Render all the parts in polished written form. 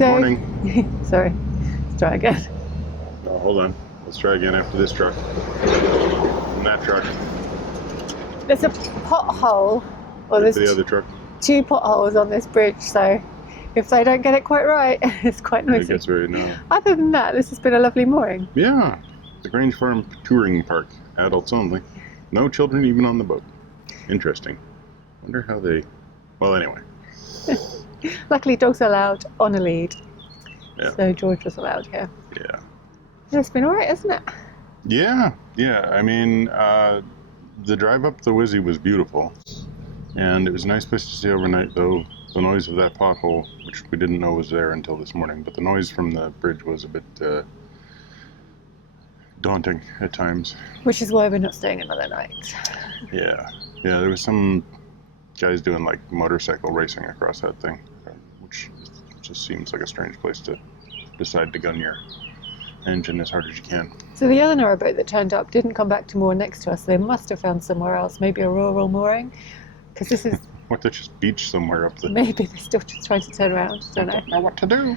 Morning. Sorry, let's try again. Oh, hold on. Let's try again after this truck. And that truck. There's a pothole, or there's the other truck. 2 potholes on this bridge, so if they don't get it quite right, it's quite noisy. It gets very narrow. Other than that, this has been a lovely mooring. Yeah, the Grange Farm Touring Park, adults only. No children even on the boat. Interesting. Wonder how they... Well, anyway. Luckily, dogs are allowed on a lead. Yeah. So George was allowed here. Yeah. It's been alright, isn't it? Yeah. I mean, the drive up the Wissey was beautiful. And it was a nice place to stay overnight, though the noise of that pothole, which we didn't know was there until this morning, but the noise from the bridge was a bit daunting at times. Which is why we're not staying another night. Yeah, there was some guys doing like motorcycle racing across that thing, which just seems like a strange place to decide to gun your engine as hard as you can. So the other narrowboat that turned up didn't come back to moor next to us. They must have found somewhere else, maybe a rural mooring, because this is... What, they just beach somewhere up there? Maybe they're still just trying to turn around, don't I don't know what to do.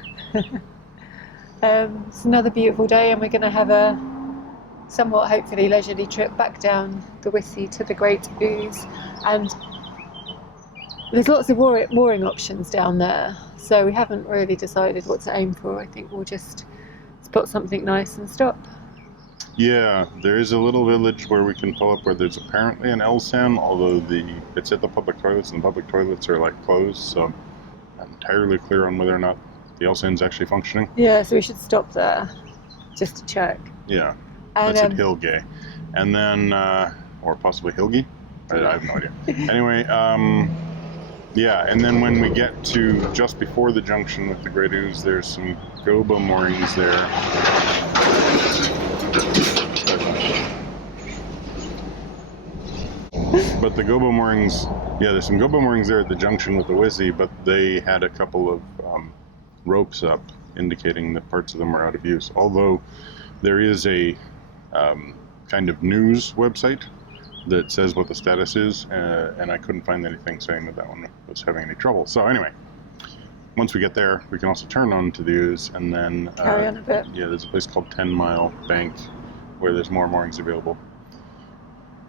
It's another beautiful day, and we're going to have a somewhat hopefully leisurely trip back down the Wissey to the Great Ouse, and there's lots of mooring options down there, so we haven't really decided what to aim for. I think we'll just spot something nice and stop. Yeah, there is a little village where we can pull up where there's apparently an LSAN, although it's at the public toilets, and the public toilets are like closed, so I'm not entirely clear on whether or not the LSAN's actually functioning. Yeah, so we should stop there just to check. Yeah, and, that's at Hillgay. And then, or possibly Hillgay? I have no idea. Anyway, yeah, and then when we get to just before the junction with the Great Ouse, there's some gobo moorings there. But the gobo moorings, yeah, there's some gobo moorings there at the junction with the Wissey, but they had a couple of ropes up indicating that parts of them are out of use. Although there is a kind of news website that says what the status is, and I couldn't find anything saying that one was having any trouble. So anyway, once we get there, we can also turn on to the Ouse and then carry on a bit. Yeah, there's a place called 10 Mile Bank where there's more moorings available.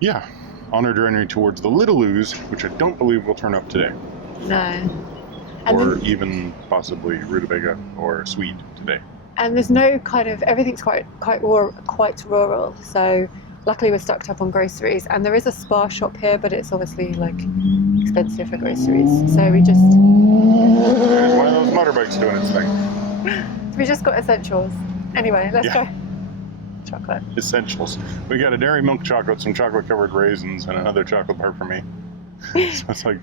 Yeah, on our journey towards the Little Ouse, which I don't believe will turn up today. No. Or even possibly Rutabaga or Swede today. And there's no kind of, everything's quite rural, so luckily we're stocked up on groceries, and there is a spa shop here, but it's obviously like expensive for groceries, so we just... There's one of those motorbikes doing its thing. We just got essentials. Anyway, let's go. Chocolate. Essentials. We got a dairy milk chocolate, some chocolate covered raisins, and another chocolate bar for me. So it's like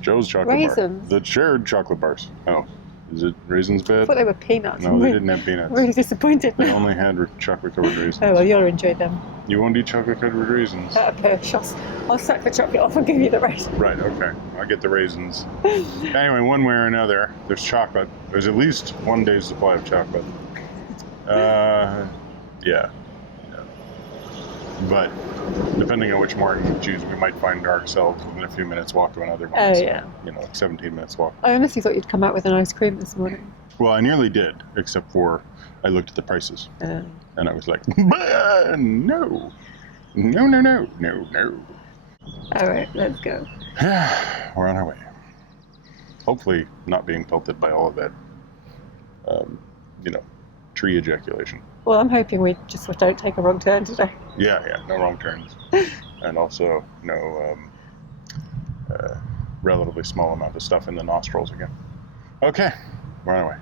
Joe's chocolate raisins? bar. The shared chocolate bars. Oh, is it raisins bad? I thought they were peanuts. No, they didn't have peanuts. I'm really disappointed. They only had chocolate covered raisins. Oh well, you'll enjoy them. You won't eat chocolate covered raisins? I'll suck the chocolate off and give you the raisins. Right, okay. I'll get the raisins. Anyway, one way or another, there's chocolate. There's at least one day's supply of chocolate. Yeah. But depending on which morning we choose, we might find ourselves within a few minutes walk to another one. Oh, so, yeah. Like 17 minutes walk. I honestly thought you'd come out with an ice cream this morning. Well, I nearly did, except for I looked at the prices. And I was like, no. No. All right, let's go. We're on our way. Hopefully not being pelted by all of that, tree ejaculation. Well, I'm hoping we just don't take a wrong turn today. Yeah, no wrong turns. And also no relatively small amount of stuff in the nostrils again. Okay, we're on our way.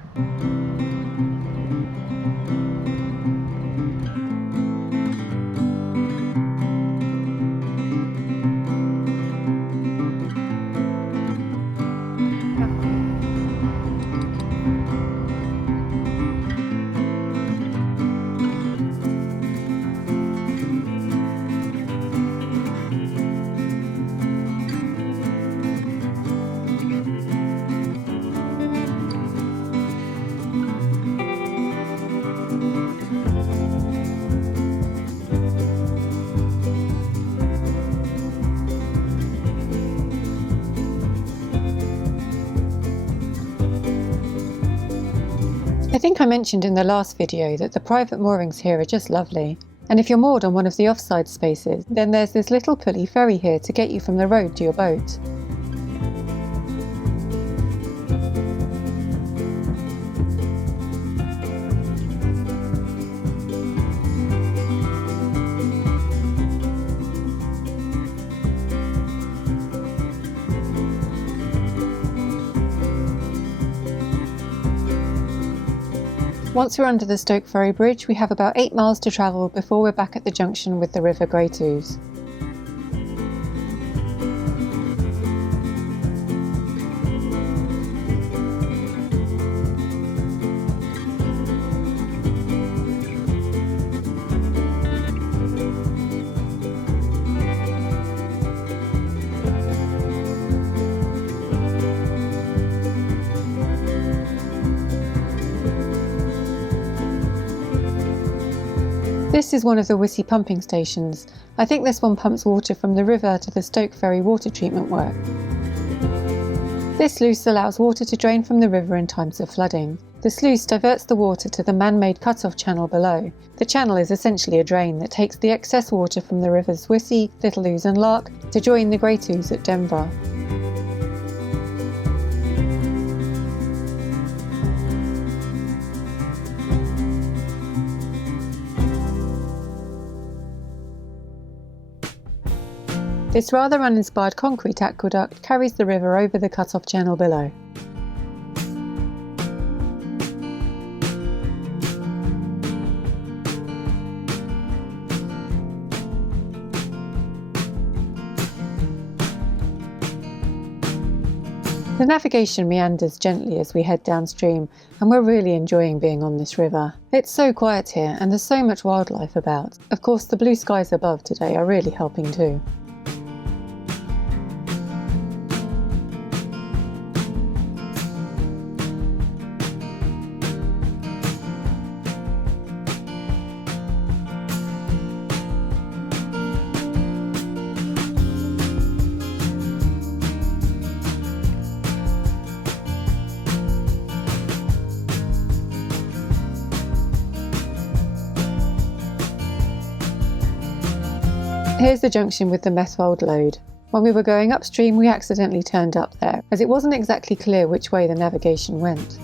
I think I mentioned in the last video that the private moorings here are just lovely. And if you're moored on one of the offside spaces, then there's this little pulley ferry here to get you from the road to your boat. Once we're under the Stoke Ferry Bridge, we have about 8 miles to travel before we're back at the junction with the River Great Ouse. This is one of the Wissey pumping stations. I think this one pumps water from the river to the Stoke Ferry water treatment work. This sluice allows water to drain from the river in times of flooding. The sluice diverts the water to the man-made cut-off channel below. The channel is essentially a drain that takes the excess water from the rivers Wissey, Little Ouse and Lark to join the Great Ouse at Denver. This rather uninspired concrete aqueduct carries the river over the cut-off channel below. The navigation meanders gently as we head downstream, and we're really enjoying being on this river. It's so quiet here and there's so much wildlife about. Of course, the blue skies above today are really helping too. Here's the junction with the Methwold load. When we were going upstream, we accidentally turned up there, as it wasn't exactly clear which way the navigation went.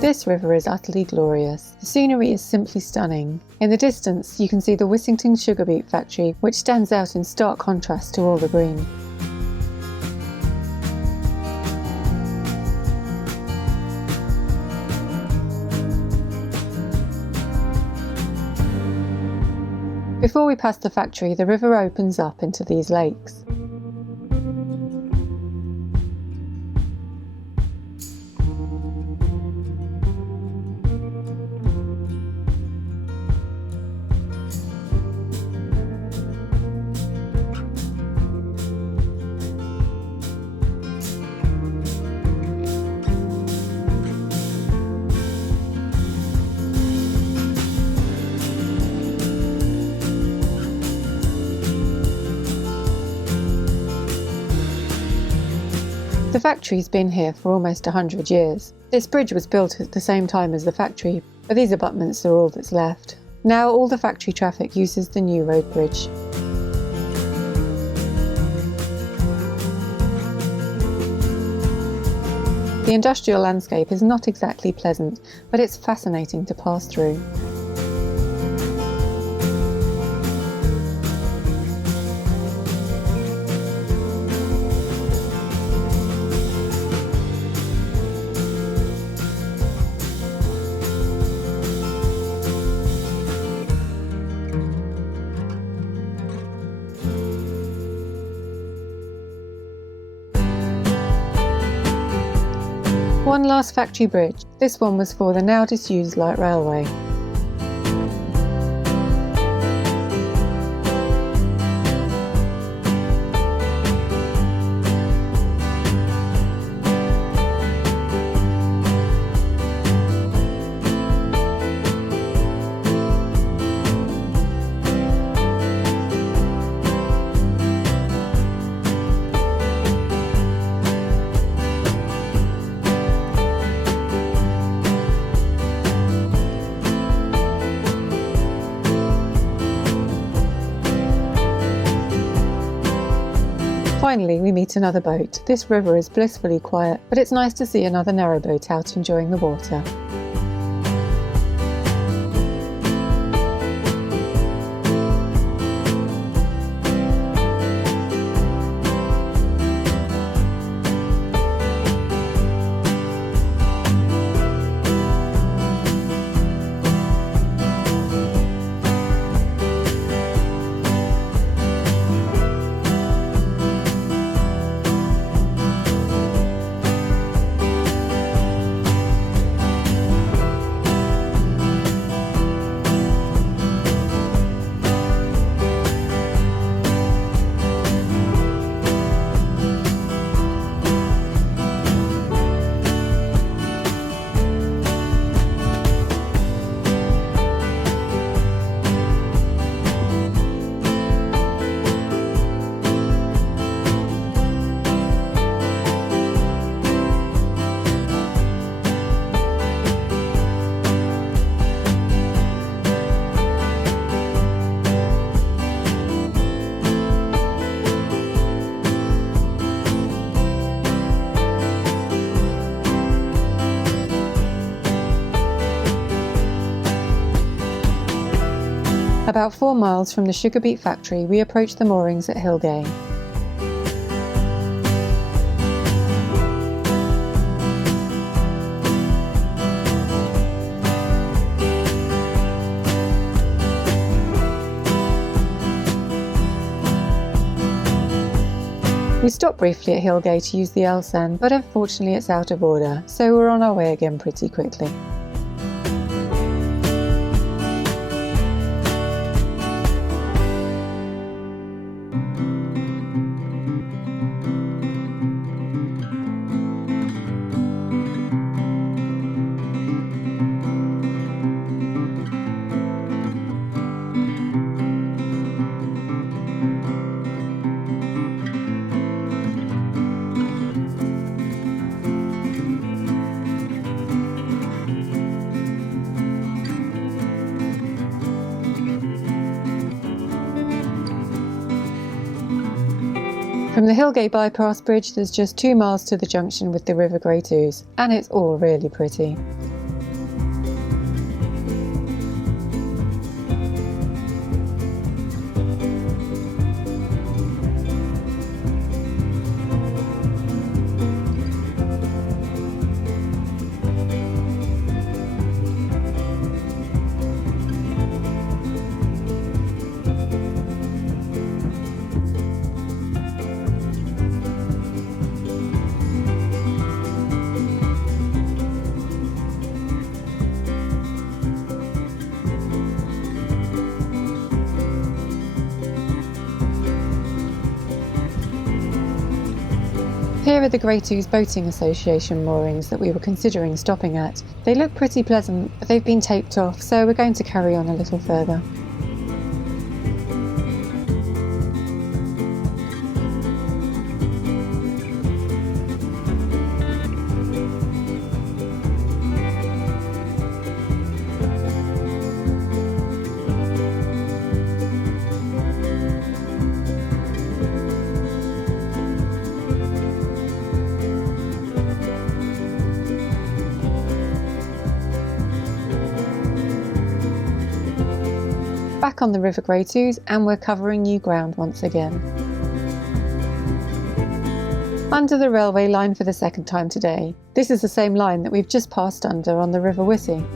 This river is utterly glorious. The scenery is simply stunning. In the distance, you can see the Wissington sugar beet factory, which stands out in stark contrast to all the green. Before we pass the factory, the river opens up into these lakes. The factory's been here for almost 100 years. This bridge was built at the same time as the factory, but these abutments are all that's left. Now all the factory traffic uses the new road bridge. The industrial landscape is not exactly pleasant, but it's fascinating to pass through. One last factory bridge. This one was for the now disused light railway. Finally, we meet another boat. This river is blissfully quiet, but it's nice to see another narrowboat out enjoying the water. About 4 miles from the sugar beet factory, we approach the moorings at Hillgate. We stopped briefly at Hillgate to use the Elsan, but unfortunately it's out of order, so we're on our way again pretty quickly. From the Hillgate bypass bridge, there's just 2 miles to the junction with the River Great Ouse, and it's all really pretty. Here are the Great Ouse Boating Association moorings that we were considering stopping at. They look pretty pleasant, but they've been taped off, so we're going to carry on a little further. Back on the River Great Ouse, and we're covering new ground once again. Under the railway line for the second time today. This is the same line that we've just passed under on the River Wissey.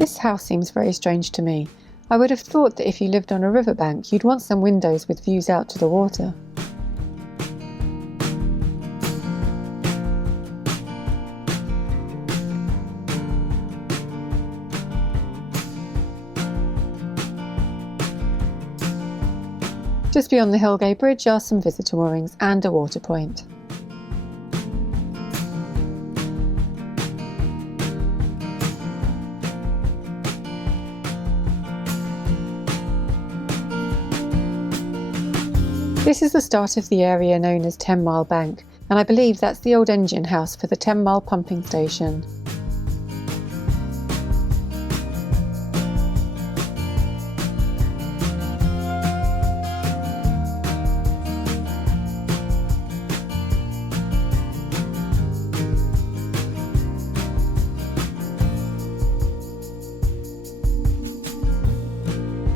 This house seems very strange to me. I would have thought that if you lived on a riverbank, you'd want some windows with views out to the water. Just beyond the Hillgate Bridge are some visitor moorings and a water point. This is the start of the area known as 10 Mile Bank, and I believe that's the old engine house for the 10 Mile pumping station.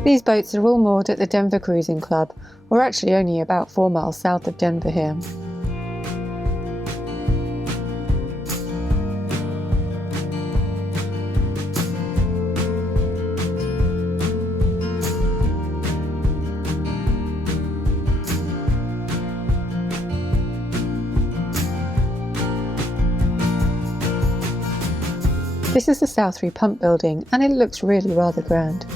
These boats are all moored at the Denver Cruising Club. We're actually only about 4 miles south of Denver here. This is the South 3 pump building, and it looks really rather grand.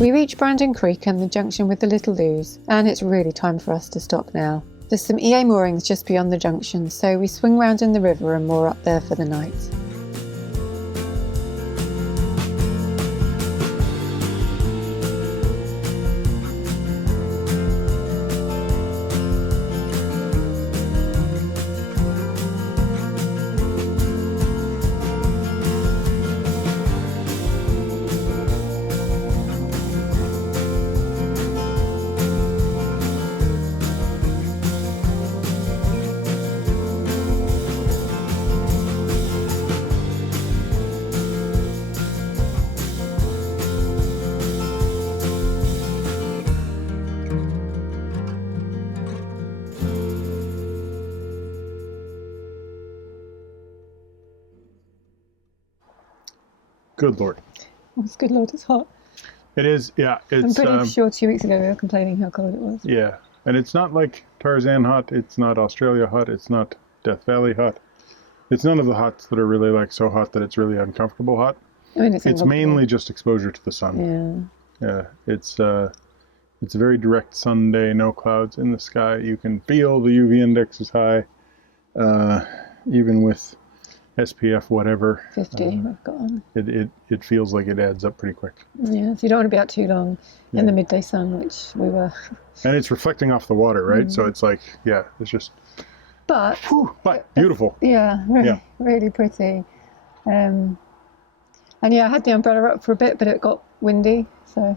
We reach Brandon Creek and the junction with the Little Ooze, and it's really time for us to stop now. There's some EA moorings just beyond the junction, so we swing round in the river and moor up there for the night. Good Lord. Oh, it's good Lord, it's hot. It is, yeah. I'm pretty sure 2 weeks ago we were complaining how cold it was. Yeah, and it's not like Tarzan hot, it's not Australia hot, it's not Death Valley hot. It's none of the hots that are really like so hot that it's really uncomfortable hot. I mean, it's mainly just exposure to the sun. Yeah. Yeah, it's a very direct sun day, no clouds in the sky. You can feel the UV index is high, even with SPF whatever. 50 we've got on. It feels like it adds up pretty quick. Yeah, so you don't want to be out too long in the midday sun, which we were. And it's reflecting off the water, right? So it's like, yeah, it's just. But beautiful. Yeah, really pretty. And yeah, I had the umbrella up for a bit, but it got windy, so.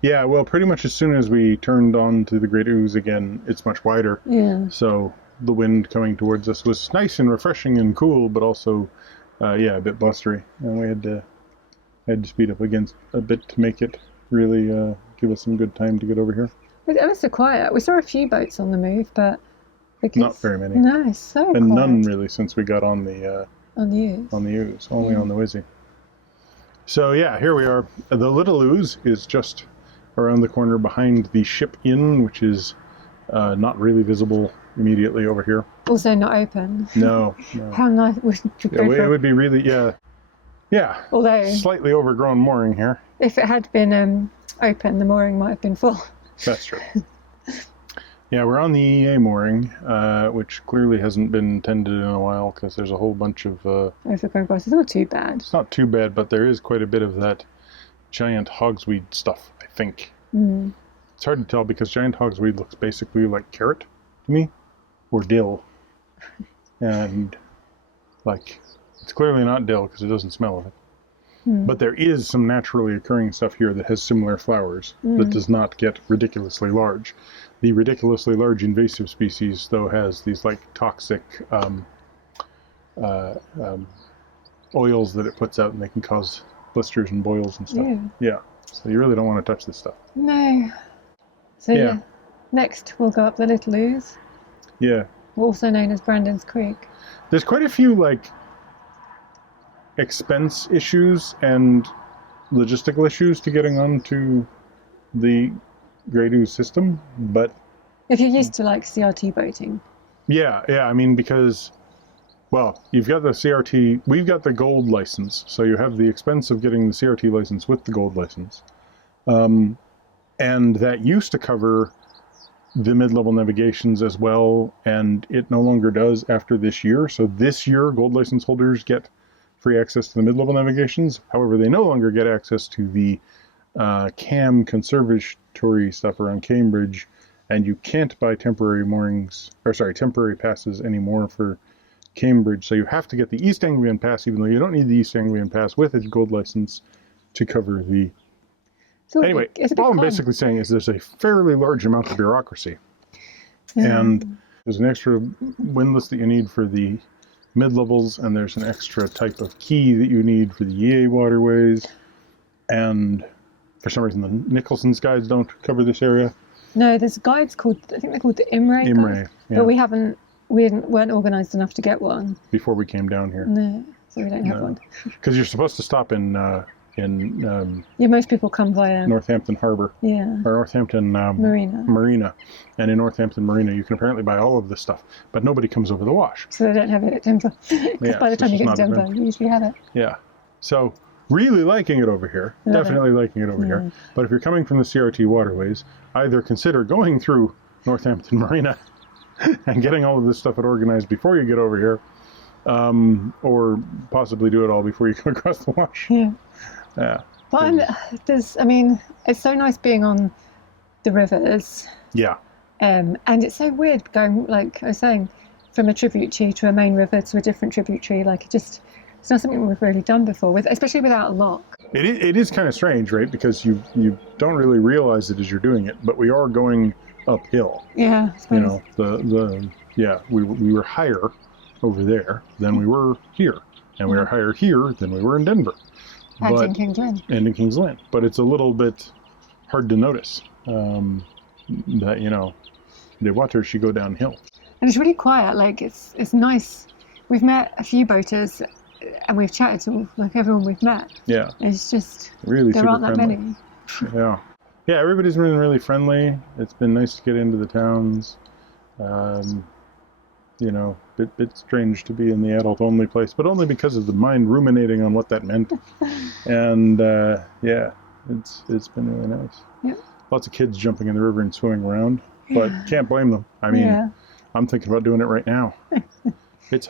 Yeah, well, pretty much as soon as we turned on to the Great Ouse again, it's much wider. Yeah. So the wind coming towards us was nice and refreshing and cool, but also, a bit blustery, and we had to speed up against a bit to make it really give us some good time to get over here. It was so quiet. We saw a few boats on the move, but not very many. No, it's so quiet. And none really since we got on the Ouse. On the Ouse, only on the Wissey. So yeah, here we are. The Little Ouse is just around the corner behind the Ship Inn, which is not really visible immediately over here. Also not open. No. How nice would you go it would be really, yeah. Although slightly overgrown mooring here. If it had been open, the mooring might have been full. That's true. Yeah, we're on the EA mooring, which clearly hasn't been tended in a while because there's a whole bunch of... overgrown grass. It's not too bad. It's not too bad, but there is quite a bit of that giant hogsweed stuff, I think. Mm. It's hard to tell because giant hogsweed looks basically like carrot to me, or dill. And, like, it's clearly not dill because it doesn't smell of it. Mm. But there is some naturally occurring stuff here that has similar flowers that does not get ridiculously large. The ridiculously large invasive species, though, has these like toxic oils that it puts out, and they can cause blisters and boils and stuff. Yeah. So you really don't want to touch this stuff. No. So yeah. Next we'll go up the Little Ooze. Yeah. Also known as Brandon's Creek. There's quite a few like expense issues and logistical issues to getting onto the Great Ouse system, but if you're used to like CRT boating. Yeah, I mean, because, well, you've got the CRT, we've got the gold license, so you have the expense of getting the CRT license with the gold license. And that used to cover the mid-level navigations as well, and it no longer does after this year. So this year, gold license holders get free access to the mid-level navigations. However, they no longer get access to the CAM conservatory stuff around Cambridge, and you can't buy temporary passes anymore for Cambridge. So you have to get the East Anglian Pass, even though you don't need the East Anglian Pass with its gold license to cover the... So anyway, all I'm basically saying is there's a fairly large amount of bureaucracy. Yeah. And there's an extra windlass that you need for the mid-levels, and there's an extra type of key that you need for the EA waterways. And for some reason, the Nicholson's guides don't cover this area. No, there's guides called, I think they're called the IMRE guides, yeah. But we weren't organised enough to get one. Before we came down here. No, so we don't have one. Because you're supposed to stop in most people come via Northampton Harbour. Yeah. Or Northampton Marina. And in Northampton Marina, you can apparently buy all of this stuff, but nobody comes over the wash. So they don't have it at Denver. Because by the time you get to Denver, you usually have it. Yeah. So really liking it over here. Definitely liking it over here. But if you're coming from the CRT waterways, either consider going through Northampton Marina and getting all of this stuff organized before you get over here, or possibly do it all before you come across the wash. Yeah. Yeah. But it's so nice being on the rivers. Yeah. And it's so weird going, like I was saying, from a tributary to a main river to a different tributary. Like it's not something we've really done before, especially without a lock. It is kind of strange, right? Because you don't really realize it as you're doing it, but we are going uphill. Yeah. I suppose. You know, we were higher over there than we were here, and we were higher here than we were in Denver. And in Kings Lynn. And in Kings Lynn. But it's a little bit hard to notice that, you know, the water should go downhill. And it's really quiet. Like, it's nice. We've met a few boaters, and we've chatted to, like, everyone we've met. Yeah. It's just, really there aren't that many. Yeah. Yeah, everybody's been really friendly. It's been nice to get into the towns. You know, bit strange to be in the adult-only place, but only because of the mind ruminating on what that meant. And yeah, it's been really nice. Yeah. Lots of kids jumping in the river and swimming around, but can't blame them. I mean, I'm thinking about doing it right now. It's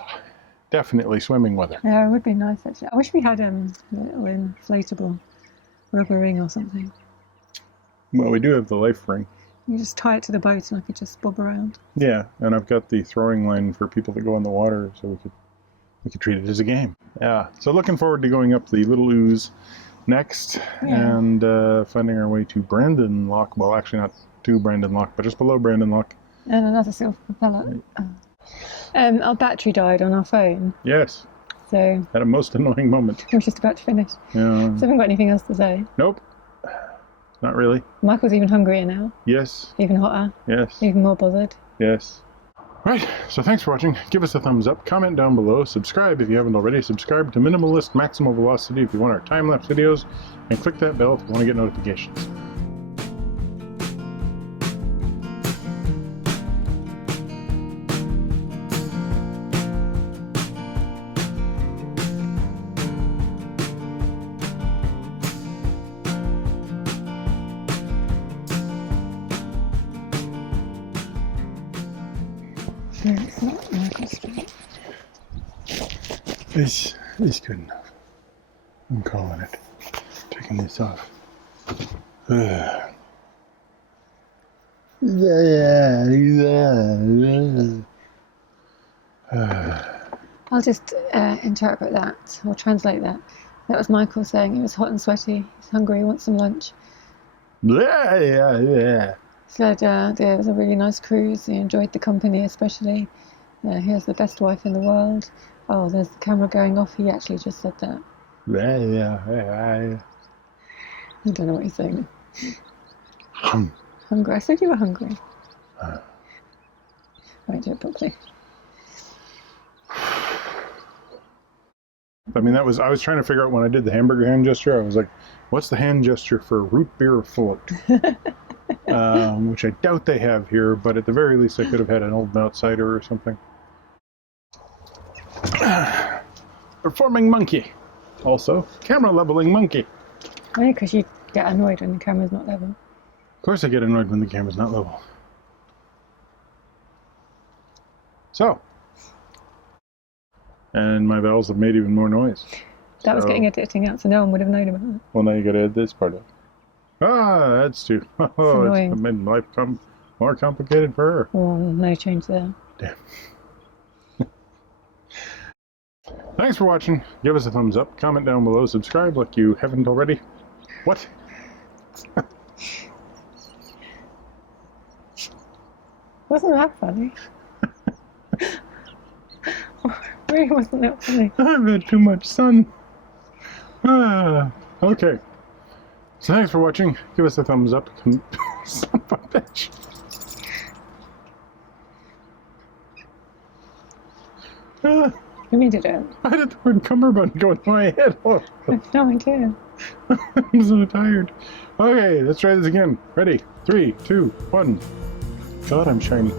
definitely swimming weather. Yeah, it would be nice actually. I wish we had a little inflatable rubber ring or something. Well, we do have the life ring. You just tie it to the boat and I could just bob around. Yeah, and I've got the throwing line for people that go in the water, so we could treat it as a game. Yeah, so looking forward to going up the Little Ooze next and finding our way to Brandon Lock. Well, actually not to Brandon Lock, but just below Brandon Lock. And another silver propeller. Our battery died on our phone. Yes. So at a most annoying moment. We're just about to finish. Yeah. So I haven't got anything else to say. Nope. Not really. Michael's even hungrier now. Yes. Even hotter. Yes. Even more bothered. Yes. Right, so thanks for watching. Give us a thumbs up, comment down below, subscribe if you haven't already, subscribe to minimalList Maximum Velocity if you want our time-lapse videos, and click that bell if you want to get notifications. It's good enough. I'm calling it. Taking this off. I'll just interpret that or translate that. That was Michael saying it was hot and sweaty. He's hungry. He wants some lunch. Said it was a really nice cruise. He enjoyed the company especially. He has the best wife in the world. Oh, there's the camera going off. He actually just said that. I don't know what he's saying. Hungry. I said you were hungry. Right, do it properly. I mean, I was trying to figure out when I did the hamburger hand gesture, I was like, what's the hand gesture for root beer float? Which I doubt they have here, but at the very least I could have had an old malt cider or something. Performing monkey. Also, camera leveling monkey. Only because you get annoyed when the camera's not level. Of course I get annoyed when the camera's not level. So. And my vowels have made even more noise. That was getting editing out, so no one would have known about it. Well, now you gotta add this part up. Ah, that's too. Oh, it's made life more complicated for her. Well, no change there. Damn. Thanks for watching. Give us a thumbs up, comment down below, subscribe like you haven't already. What? Wasn't that funny? Really wasn't that funny? I've had too much sun. Okay. So thanks for watching. Give us a thumbs up. Son of a bitch. You mean to do it? Why did the word cummerbund go in my head? Oh. I have no idea. I'm so tired. Okay, let's try this again. Ready? 3, 2, 1. God, I'm shiny.